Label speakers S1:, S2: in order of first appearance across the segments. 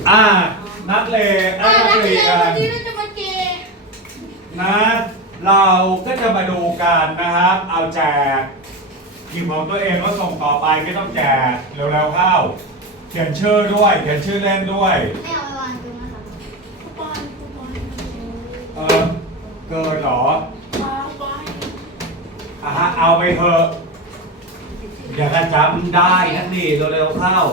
S1: อ่านักเลงนักเรียน
S2: วันนี้เราจะมาเกย์
S1: นะเราก็จะมาดูกันนะครับ เอาแจกทีมของตัวเองก็ส่งต่อไปไม่ต้องแจกเร็วๆเข้าเขียนชื่อด้วยเขียนชื่อเล่นด้วย
S2: ไม่เอาไปวางตรงนะคะปอน
S1: เกินเหรอ
S2: ปอน
S1: ฮะเอาไปเถอะอย่ากันจำได้นักดีเร็วๆเข้า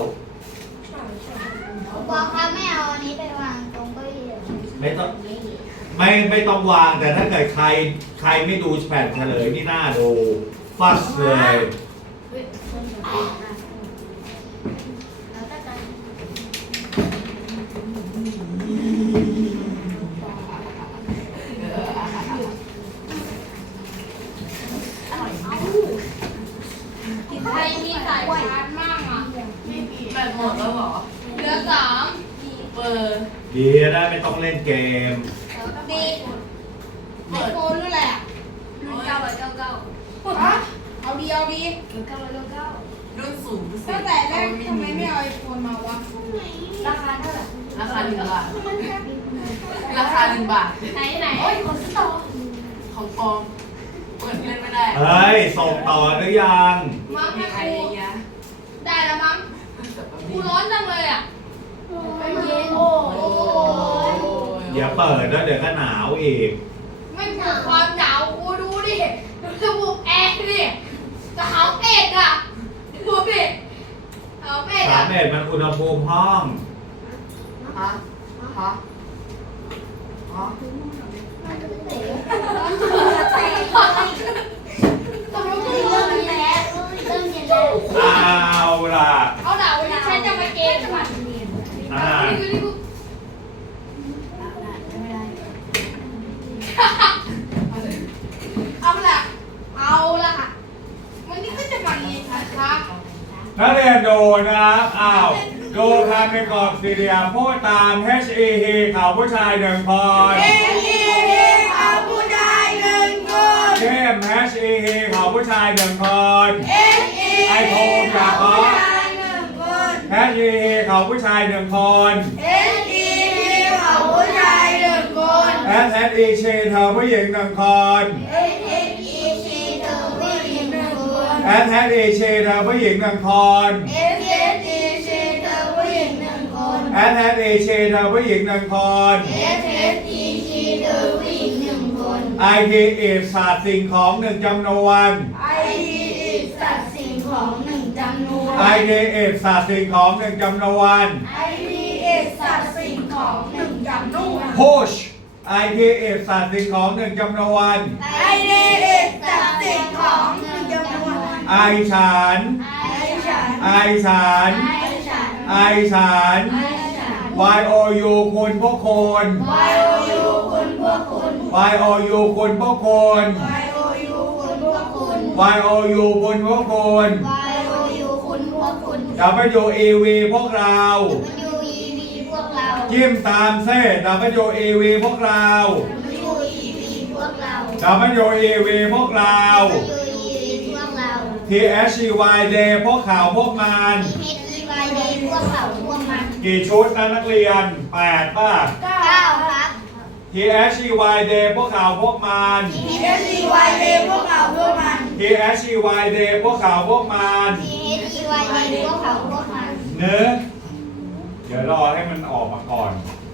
S2: บอกครับไม่เอาอันนี้ไปวางตรงเก้าอี้เลย
S1: ไม่ต้องไม่ต้องวางแต่ถ้าเกิดใครไม่ดูแผ่นเฉลยนี่น่าดูฟัสเลย
S2: ใครมีสายชาร์จมั่งอ่ะ
S3: แบบหมดแล้วเหรอ
S2: เหลือ3
S3: เปิด
S1: ดีนะไม่ต้องเล่นเกม
S2: ดีไอโฟนรุ่นอะไรอ่ะรุ่น999ฮะเอาดี
S3: รุ่นสูงสุด
S2: ตั้งแต่แรกทำไมไม่เอาไอโฟนมาวะราคาเท่าไหร่
S3: ราคา1 บาท ราคา1 บาท
S2: ไหนโอ้ยขอซื้อต่อ
S3: ของปลอมเปิดเล่นไม่ได้
S1: เฮ้ยส่งต่อหรือยัง
S2: มั้ง
S3: มี
S2: แม่
S3: ใคร
S2: ครู
S3: อย่างเงี้ย
S2: ได้แล้วมั้ง
S3: แต่แบบ
S2: ครู
S3: นี้
S2: ร้อนจังเลยอ่ะเย็นโอ้
S1: อย่าเปิดแล้วเดี๋ยวก็หนาวอีก
S2: ไม่เกิดความหนาวครูดูดิดูระบบแอร์ดิจะหาวเป็ดอ่ะดูดิหาวเป็ดอ่ะ
S1: 31มันอุณหภูมิห้อง
S3: ฮะฮะฮะ
S2: ตกลงคือเริ่มเย็นแล้วเริ่มเย็นแล้ว
S1: เอาล่ะ
S2: เอาดาวันนี้ฉันจะมาเกณฑ์มัน
S1: อ่า
S2: เอาละค่ะวันนี้ก็จะมาเรียนนะคะ
S1: นักเรียนดูนะครับอ้าวดูทำเป็นกรอบสี่เหลี่ยมพูดตาม H E H เขาผู้ชายหนึ่งคน
S2: เอาผู้ชายหนึ่งคน
S1: เข้ม H E H เขาผู้ชายหนึ่งคน ไอโทมจากออส H E H เขาผู้ชายหนึ่งคน
S2: เอาผู้ชายหนึ่งคน
S1: S S E เชเธอผู้หญิงหนึ่งคน
S2: เธอผู้หญิงหนึ่งคน
S1: S S E เชเธอผู้หญิงหนึ่งคน
S2: เธอผู้หญิงหนึ่งคน
S1: S S E เชเธอผู้หญิงหนึ่งคน
S2: เธอผู้หญิงหนึ่งคน
S1: I T อีกศาสตร์สิ่งของหนึ่งจำนวน
S2: สัตว์สิ่งของหนึ่งจำนวน
S1: I T อีกศาสตร์สิ่งของหนึ่งจำนวน
S2: สัตว์สิ่งของหนึ่งจำนวน
S1: Push I T อีกศาสตร์สิ่งของหนึ่งจำนวน
S2: สัตว์สิ่งของหนึ่งจำนวน
S1: I ฉัน I ฉัน I ฉัน Y O U คุณพวกคุณ Y O U คุณพวกคุณ Y O U คุณพวกคุณ W E V พวกเราจิ้มตามเส้ W E V พวกเรา W E V พวกเรา T H E Y Day พวกเขาพวกมันกี่ชุดนะนักเรียน8ป่ะ T H E Y Day พวกเขาพวกมัน T H E Y Day พวกเขาพวกมันเนื้อเดี๋ยวรอให้มันออกมาก่อน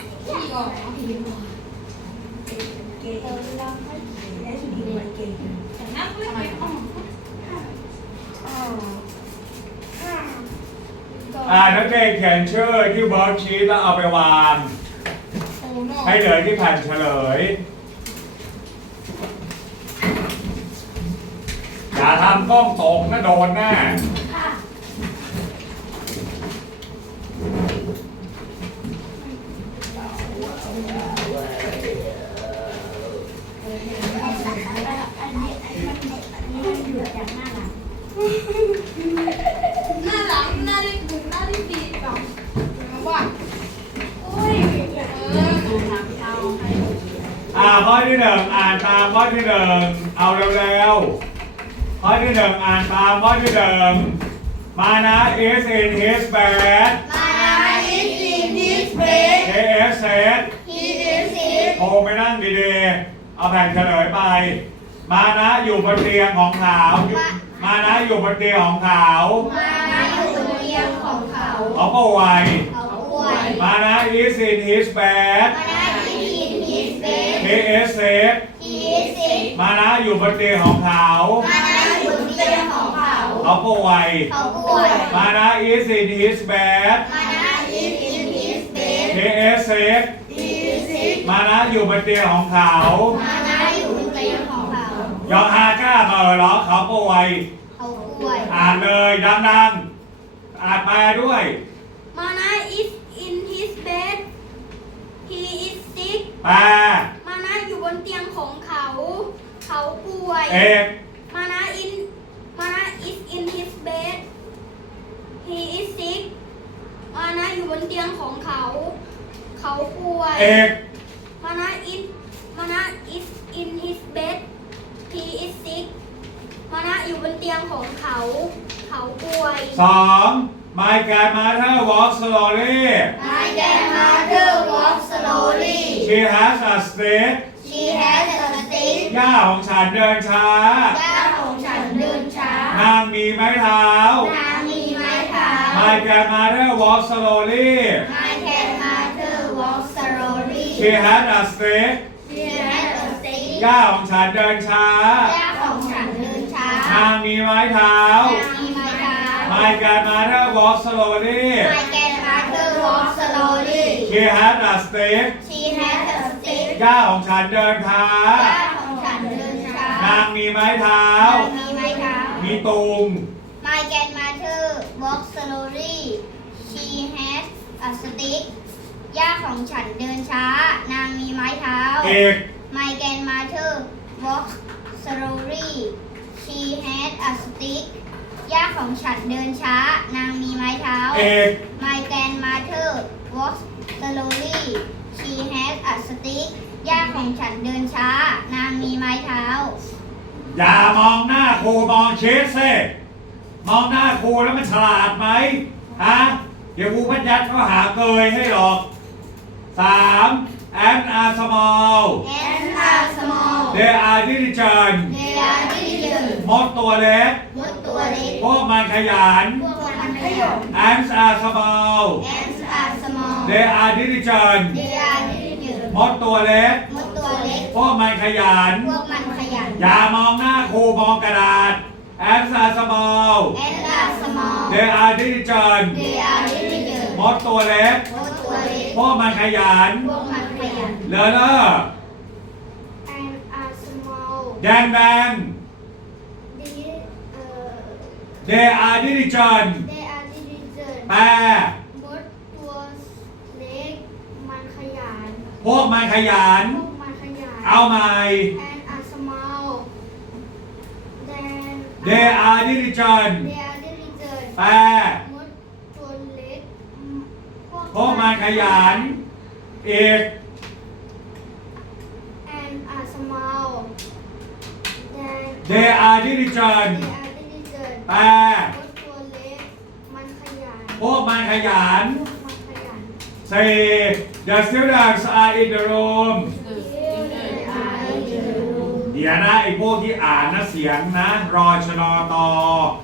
S1: นักเรียนเขียนชื่อที่เบิร์ดชีตแล้วเอาไปวาง ให้เหลือที่แผ่นเฉลย อย่าทำกล้องตกนะโดนแน่
S2: หน้าหลังหน้าที่บุ๋มหน้าที่ดีแบบว่าโอ้ย
S3: ดูทางเข้าให้
S1: ข้อที่หนึ่งอ่านตามข้อที่หนึ่งเอาเร็วๆข้อที่หนึ่งอ่านตามข้อที่หนึ่ง Mana is in his bed
S2: Mana is in his bed
S1: นั่งดีๆเอาแผ่นเฉลยไป มานะอยู่บนเตียงของขาว มานะอยู่บนเตียงของขาว
S2: มานะอยู่บนเตียงของเขา
S1: เขาป่วย
S2: เขาป่วย
S1: มานะ is in his bed
S2: มานะที่อินฮิสเบส
S1: he is sick
S2: ฮีสิก
S1: มานะอยู่บนเตียงของเขา
S2: มานะอยู่บนเตียงของเขา
S1: เขาป่วย
S2: เขาป่วย
S1: มานะ is in his bed
S2: มานะอินฮิสเบส
S1: he is sick
S2: ฮีสิก
S1: มานะอยู่บนเตียงของเขา
S2: มานะอยู่บนเตียงของเขา
S1: ยองฮาก้ามาเหรอเขาป่วย
S2: เขาป่วย
S1: อ่านเลยดังๆ อ่านมาด้วย
S2: Mana is in his bed he is sick
S1: แปล
S2: มานะอยู่บนเตียงของเขา เขาป่วย
S1: เอก
S2: มานะ is in his bed he is sick มานะอยู่บนเตียงของเขา เขาป่วย
S1: เอก
S2: มานะ is in his bed he is sick มานะอยู่บนเตียงของเขา เขาป่วย
S1: สอง My grandmother walks slowly
S2: My grandmother walks slowly
S1: she has a stick
S2: she has a stick
S1: ย่าของฉันเดินช้า
S2: ย่าของฉันเดินช้าน
S1: างมีไม้เท้า
S2: นางมีไม้เท้า
S1: My grandmother walks slowly
S2: My grandmother walks slowly
S1: she has a stick
S2: she has a stick
S1: ย่าของฉันเดินช้า
S2: ย่าของฉันเดินช้าน
S1: างมีไม้เท้า
S2: นางมีไม้เท้า
S1: My grandmother walks slowly
S2: My grandmother walks slowly
S1: she has a stick
S2: she has a stick
S1: ย่าของฉันเดินช้า
S2: ย่าของฉันเดินช้าน
S1: างมีไม้เท้า
S2: นางมีไม้เท้า
S1: มีตุง
S2: My grandmother walks slowly she has a stick ย่าของฉันเดินช้า นางมีไม้เท้า
S1: เอก
S2: My grandmother walks slowly she has a stick ย่าของฉันเดินช้า นางมีไม้เท้า
S1: เอก
S2: My grandmother walks slowly she has a stick ย่าของฉันเดินช้า นางมีไม้เท้า
S1: อย่ามองหน้าครูมองเชฟเซ่มองหน้าครูแล้วมันฉลาดไหมฮะเดี๋ยวครูพัญญัติเขาหาเกยให้หรอกสาม and are small
S2: And are small
S1: they are diligent
S2: they are diligent
S1: มดตัวเล็ก
S2: มดตัวเล็ก
S1: พวกมันขยัน
S2: พวกมันขยัน
S1: and are small
S2: Ants are small
S1: they are diligent
S2: they are diligent
S1: มดตัวเล็ก
S2: มดตัวเล็ก
S1: พวกมันขยัน
S2: พวกมันขยัน
S1: อย่ามองหน้าครูมองกระดาษ and are small
S2: Ants are small
S1: they are diligent
S2: they are diligent
S1: มดตัวเล็ก
S2: มดตัวเล็ก
S1: พวกมันขยัน
S2: พวกมันขยัน
S1: เลอะเลอะ
S2: And are small
S1: แดงแดง
S2: they
S1: they are diligent
S2: they are diligent
S1: แปล
S2: มดตัวเล็กมันขยัน
S1: พวกมันขยัน
S2: พวกมันขยัน
S1: เอาใหม่
S2: And are small then
S1: they are diligent
S2: they are diligent
S1: แปล
S2: มดตัวเล็ก
S1: พวกมันขยันอีก
S2: and are small then
S1: they are diligent
S2: they are diligent
S1: แปล
S2: มดตัวเล็กมันขยัน
S1: พวกมันขยัน
S2: พวกมันขยัน
S1: สี่ the students are in the room เดี๋ยวนะไอ้พวกที่อ่านนะเสียงนะ รอชนอตอ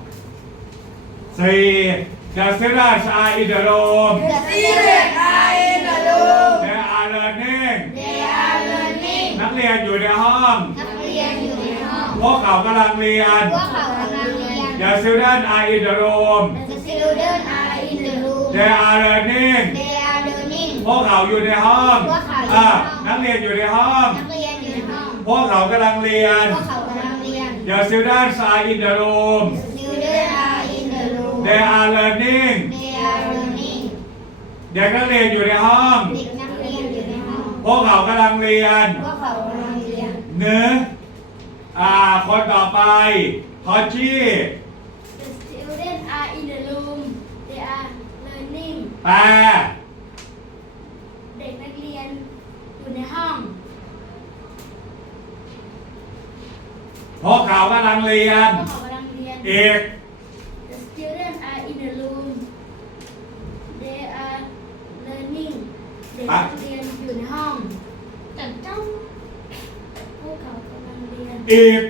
S1: สี่ the students are in the room
S2: The students are in the room
S1: they are learning
S2: they are learning
S1: นักเรียนอยู่ในห้อง
S2: นักเรียนอยู่ในห้อง
S1: พวกเขากำลังเรียน
S2: พวกเขากำลังเรียน
S1: the students are in the room
S2: The students are in the room
S1: they are learning
S2: they are learning
S1: พวกเขาอยู่ในห้อง
S2: พวกเขาอยู่ในห้อง
S1: นักเรียนอยู่ในห้อง
S2: นักเรียนอยู่ในห้อง
S1: พวกเขากำลังเรียน
S2: พวกเขากำลังเรียน
S1: the students are in the room
S2: The students are in the room
S1: they are learning
S2: they are learning
S1: เด็กนักเรียนอยู่ในห้อง
S2: เด็กนักเรียนอยู่ในห้อง
S1: พวกเขากำลังเรียน
S2: พวกเขากำลังเรียน
S1: เนื้อคนต่อไปพอจี้
S2: The students are in the room they are learning
S1: แปล
S2: เด็กนักเรียนอยู่ในห้อง
S1: พวกเขากำลังเรียน
S2: พวกเขากำลังเรียน
S1: อีก
S2: The students are in the room they are learning เด็กนักเรียนอยู่ในห้องแต่เจ้า
S1: อีก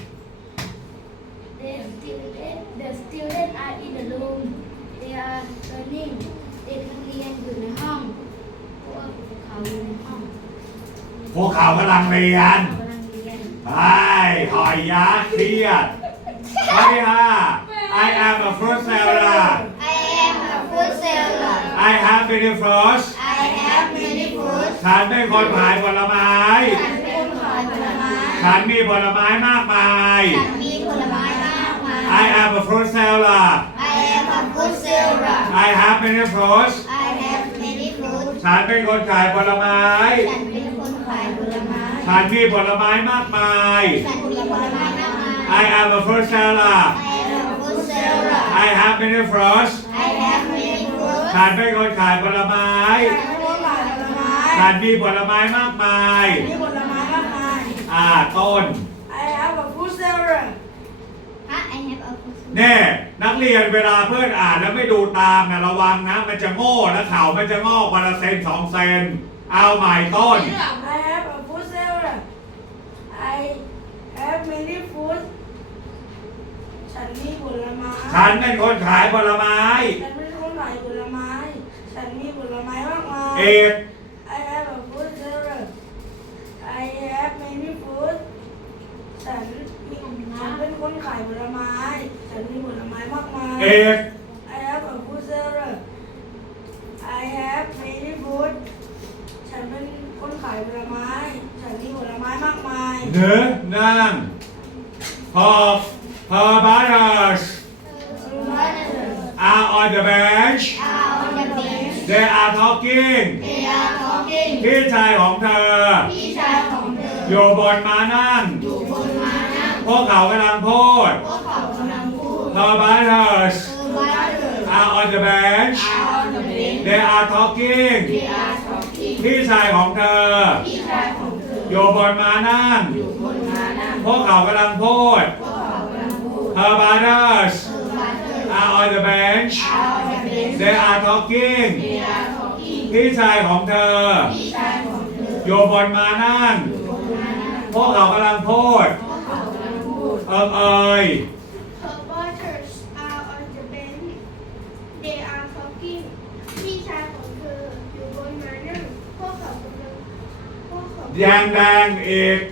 S2: The student are in the room they are learning เด็กนักเรียนอยู่ในห้องพวกเขาอยู่ในห้อง
S1: พวกเขากำลังเรียน
S2: กำลังเรียน
S1: ไปหอยยักษ์เครียดข้อที่ห้า I am a fruit seller
S2: I am a fruit seller
S1: I have many fruits
S2: I have many fruits
S1: ฉันเป็นคนขายผลไม้
S2: ฉันเป็นคนขายผลไม้
S1: ฉันมีผลไม้มากมาย
S2: ฉันมีผลไม้มากมาย
S1: I am a fruit seller
S2: I am a fruit seller
S1: I have many fruits
S2: I have many fruits
S1: ฉันเป็นคนขายผลไม้
S2: ฉันเป็นคนขายผลไม้
S1: ฉันมีผลไม้มากมาย
S2: ฉันมีผลไม้มากมาย
S1: I am a fruit seller
S2: I am a fruit seller
S1: I have many fruits
S2: I have many fruits
S1: ฉันเป็นคนขายผลไม้
S2: ฉันเป็นคนขายผลไม้
S1: ฉันมีผลไม้มากมาย
S2: มีผลไม้มากมาย
S1: ต้น
S2: I have a fruit seller ฮะ I have a fruit seller
S1: แน่นักเรียนเวลาเพื่อนอ่านแล้วไม่ดูตามนะระวังนะมันจะโง่และเขามันจะงอกวันละเซน2 เซนเอาใหม่ต้น
S2: I have a fruit seller I have many fruits ฉันมีผลไม้
S1: ฉันเป็นคนขายผลไม้
S2: ฉันเป็นคนขายผลไม้ ฉันมีผลไม้มากมาย
S1: เอก
S2: I have a fruit seller I have many fruits ฉันเป็นคนขายผลไม้ ฉันมีผลไม้มากมาย
S1: เอก
S2: I have a fruit seller I have many fruits ฉันเป็นคนขายผลไม้ ฉันมีผลไม้มากมาย
S1: เนื้อนั่งพอher brothers are on the bench
S2: on the bench
S1: they are talking
S2: they are talking
S1: พี่ชายของเธอ
S2: พี่ชายของเธอ
S1: อยู่บนม้านั่ง
S2: อยู่บนม้านั่ง
S1: พวกเขากำลังพูด
S2: พวกเขากำลังพูด
S1: her brothers
S2: คือว่าเธอ
S1: are on the bench
S2: on the bench
S1: they are talking
S2: they are talking
S1: พี่ชายของเธอ
S2: พี่ชายของเธอ
S1: อยู่บนม้านั่ง
S2: อยู่บนม้านั่ง
S1: พวกเขากำลังพูด
S2: พวกเขากำลังพูด
S1: her brothers
S2: คือว่าเธอ
S1: are on the bench
S2: on the bench
S1: they are talking
S2: they are talking
S1: พี่ชายของเธอ
S2: พี่ชายของเธอ
S1: อยู่บนม้านั่ง
S2: อยู่บนม้านั่ง
S1: พวกเขากำลังพูด
S2: พวกเขากำลังพูด
S1: เอ่ย
S4: Her brothers are on the bench. They are talking. พี่ชายของเธออยู่บนม้านั่งพวกเขากำลังพวกเขา
S1: แดงแดงอีก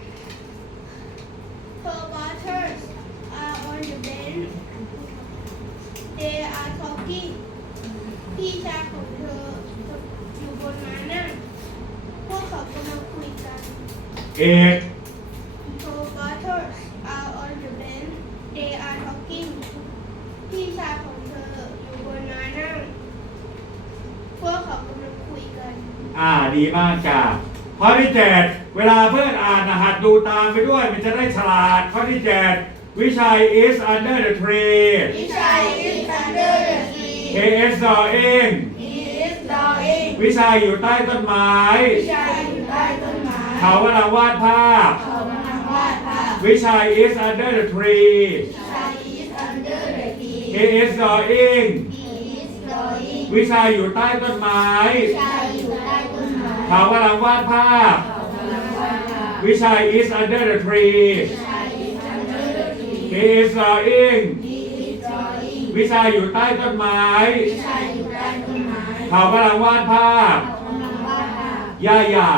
S4: Her brothers are on the bench. They are talking. พี่ชายของเธออยู่บนม้านั่งพวกเขากำลังคุยกัน
S1: อีก
S4: Her brothers are on the bench. They are talking. พี่ชายของเธออยู่บนม้านั่งพวกเขากำลังคุยกัน
S1: ดีมากจ้ะข้อที่7เวลาเพื่อนอ่านนะหัดดูตามไปด้วยมันจะได้ฉลาด ข้อที่7วิชัย is under the tree
S2: วิชัย is under the tree
S1: he is drawing
S2: he is drawing
S1: วิชัยอยู่ใต้ต้นไม้
S2: วิชัยอยู่ใต้ต้นไม้
S1: เขากำลังวาดภาพ
S2: เขากำลังวาดภาพ
S1: วิชัย is under the tree
S2: วิชัย is under the tree
S1: he is drawing
S2: he is drawing
S1: วิชัยอยู่ใต้ต้นไม้
S2: วิชัยอยู่ใต้ต้นไม้
S1: เขากำลังวาดภาพ
S2: เขากำลังวาดภาพ
S1: วิชัย is under the tree
S2: วิชัย is under the tree
S1: he is drawing
S2: he is drawing
S1: วิชัยอยู่ใต้ต้นไม้
S2: วิชัยอยู่ใต้ต้นไม้
S1: เขากำลังวาดภาพ
S2: เขากำลังวาดภาพ
S1: ย่า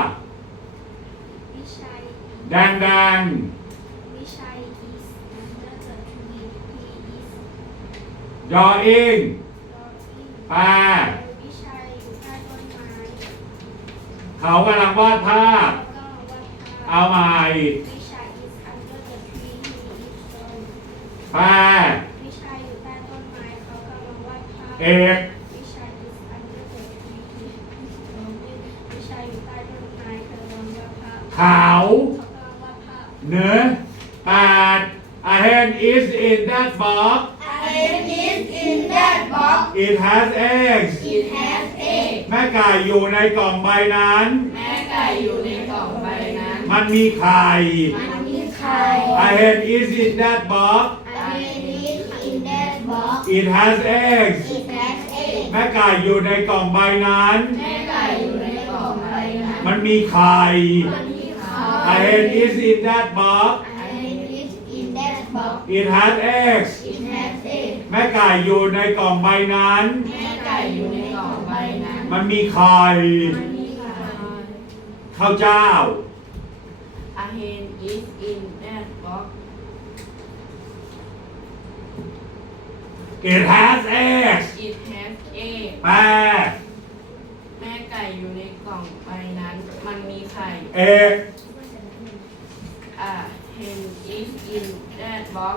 S4: วิชัย
S1: แดง
S4: วิชัย is under the tree. He is
S1: ดออิง
S4: drawing.
S1: แปล
S4: วิชัยอยู่ใต้ต้นไม้
S1: เขากำลังวาดภาพ
S4: เขากำลังวาดภาพ
S1: เอาใหม่
S4: วิชัย is under the tree. He is drawing.
S1: แปล
S4: วิชัยอยู่ใต้ต้นไม้เขากำลังวาดภาพ
S1: เอก
S4: วิชัย is under the tree. He is drawing. วิชัยอยู่ใต้ต้นไม้เขากำลังวาดภาพ
S1: ขาว
S4: เขากำลังวาดภาพ
S1: เนื้อแปด a hen is in that box
S2: It is in that box
S1: it has eggs
S2: it has egg
S1: แม่ไก่อยู่ในกล่องใบนั้น
S3: แม่ไก่อยู่ในกล่องใบนั้น
S1: มันมีไข่
S2: มันมีไข่
S1: a hen is in that box
S2: It is in that box
S1: it has eggs
S2: it has egg
S1: แม่ไก่อยู่ในกล่องใบนั้น
S2: แม่ไก่อยู่ในกล่องใบนั้น
S1: มันมีไข่
S2: มันมีไข่
S1: a hen is in that box
S2: A
S1: It has eggs แม่ไก่อยู่ในกล่องใบนั้น
S3: แม่ไก่อยู่ในกล่องใบนั้น
S1: มันมีไข่ข้าวเจ้า
S3: A hen is in that box
S1: It has eggs
S3: It has egg
S1: แปล
S3: แม่ไก่อยู่ในกล่องใบนั้น มันมีไข่
S1: egg
S3: A hen is in that box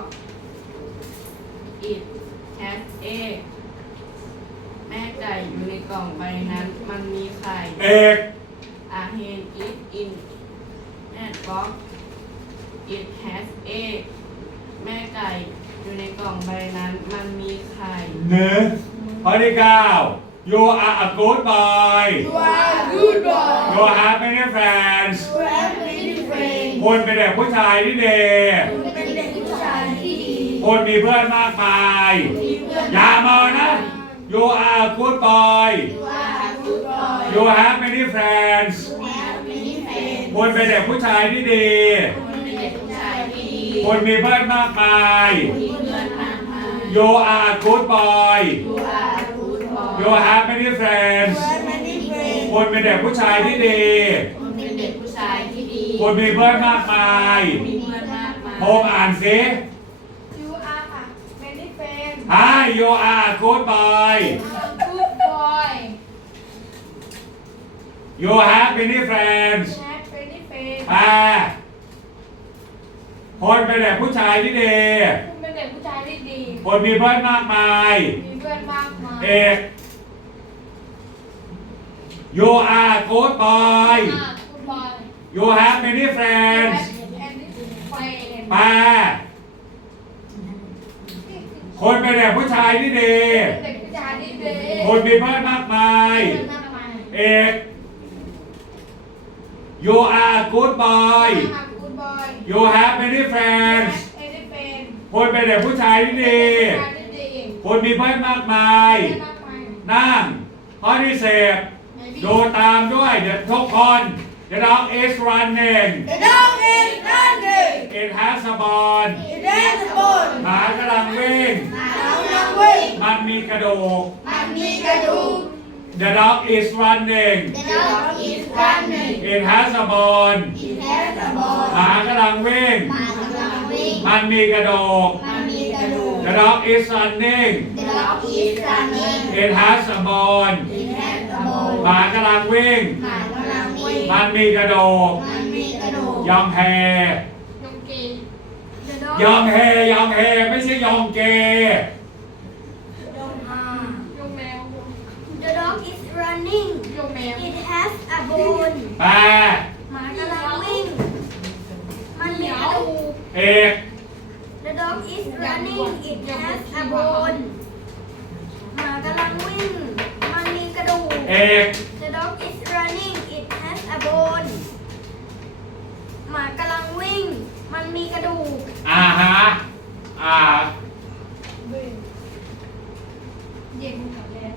S3: It has egg แม่ไก่อยู่ในกล่องใบนั้น มันมีไข่
S1: egg
S3: A hen is in that box It has egg แม่ไก่อยู่ในกล่องใบนั้น มันมีไข่
S1: เนื้อข้อที่9 You are a good boy
S4: Good boy.
S1: You have many friends
S4: You have many friends.
S1: คุณเป็นเด็กผู้ชายที่ดี
S4: คุณเป็นเด็กผู้ชายที่ดี
S1: คุณมีเพื่อนมากมาย
S4: มีเพื่อน
S1: อย่ามานะ You are a good boy
S4: You are a good boy.
S1: You have many friends
S4: You have many friends.
S1: คุณเป็นเด็กผู้ชายที่ดี
S3: คุณเป็นเด็กผู้ชายที่ดี
S1: คุณมีเพื่อนมากมาย
S3: มีเพื่อนมากมาย
S1: You are a good boy
S3: You are a good boy
S1: You have many friends
S4: You have many friends.
S1: คุณเป็นเด็กผู้ชายที่ดี
S3: คุณเป็นเด็กผู้ชายที่ดี
S1: คุณมีเพื่อนมากมาย
S3: มีเพื่อนมากมาย
S1: โฮมอ่านสิ
S4: You are a many friends.
S1: Hi you are a good boy
S4: Good boy.
S1: You have many friends
S4: You have many friends.
S1: แปลคนเป็นเด็กผู้ชายที่ดี
S4: คุณเป็นเด็กผู้ชายที่ดี
S1: คนมีเพื่อนมากมาย
S4: มีเพื่อนมากมาย
S1: เอก You are a good boy
S4: Good boy.
S1: You have many friends
S4: You have many friends.
S1: แปลคนเป็นเด็กผู้ชายที่ดี
S4: เด็กผู้ชายที่ดี
S1: คนมีเพื่อนมากมาย
S4: เพื่อนมากมาย
S1: เอก You are a good boy
S4: Good boy.
S1: You have many friends
S4: You have many friends.
S1: คนเป็นเด็กผู้ชายที่ดี
S4: ผู้ชายที่ดี
S1: คนมีเพื่อนมากมาย
S4: เพื่อนมากมาย
S1: นั่งข้อที่10ดูตามด้วยเดี๋ยวทุกคน The dog is running
S4: The dog is running.
S1: It has a bone
S4: It has a bone.
S1: หมากำลังวิ่ง
S4: หมากำลังวิ่ง
S1: มันมีกระดูก
S4: มันมีกระดูก
S1: The dog is running
S4: The dog is running.
S1: It has a bone
S4: It has a bone.
S1: หมากำลังวิ่ง
S4: หมากำลังวิ่ง
S1: มันมีกระดูก
S4: มันมีกระดูก
S1: The dog is running
S4: The dog is running.
S1: It has a bone
S4: It has a bone.
S1: หมากำลังวิ่ง
S4: หมากำลังวิ่ง
S1: มันมีกระดูก
S4: มันมีกระดูก
S1: ยองแฮ
S4: ยองกี The dog
S1: ยองแฮยองแฮไม่ใช่ยองเก
S4: ยองฮายองแมว
S2: The dog is running
S4: ยองแมว
S2: It has a bone
S1: แปล
S2: หมากำลังวิ่ง มันมีกระดูก
S1: เอก
S2: The dog is running It has a bone หมากำลังวิ่ง มันมีกระดูก
S1: เอก
S2: The dog is running It has a bone หมากำลังวิ่ง มันมีกระดูก
S1: ฮะ
S4: เย็นกับแม่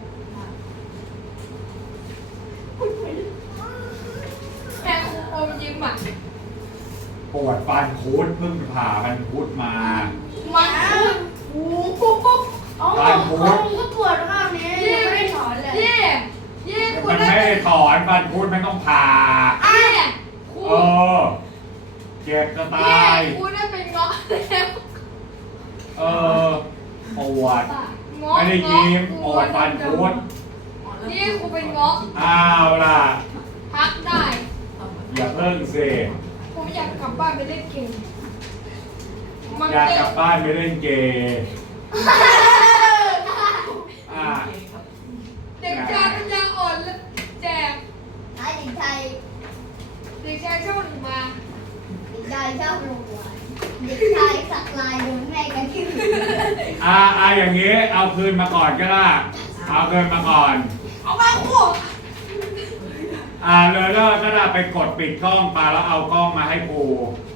S4: แค่ครูอมยิ้มอ่ะ
S1: ปวดฟันคุดเพิ่งผ่าฟันคุดมา
S4: มันพูดโอ้โหอ๋อผมก็ปวดข้างนี้ยังไม่ได้ถอนเลยเย่คุณ
S1: มัน
S4: ได้
S1: ไม่ได้ถอนฟันคุดไม่ต้องผ่า
S4: ครู
S1: เออเจ็บจะตาย
S4: ครูได้เป็นเงาะแล้ว
S1: เออปวด
S4: เงาะ
S1: ไม่ได้ยิ้มปวดฟันคุด
S4: นี่ครูเป็นเงาะ
S1: เอาล่ะ
S4: พักได้
S1: อย่าเพิ่งสิ
S4: ผมอยากกลับบ้านไปเล่นเกมมัน
S1: อยาก
S4: เต้
S1: กลับบ้านไปเล่นเกมอ่า
S4: เด็กชายปัญญาอ่อนและแจก
S2: ไอ้เด็กชาย
S4: เด็กชายชอบหนีมา
S2: เด็กชายชอบลงหัวเด็กชายสักลายโดนแม่กระทืบ
S1: อย่างนี้เอาคืนมาก่อนก็ได้เอาคืนมาก่อน
S4: เอามาครู
S1: เลยก็ได้ไปกดปิดกล้องไปแล้วเอากล้องมาให้ครู
S4: ค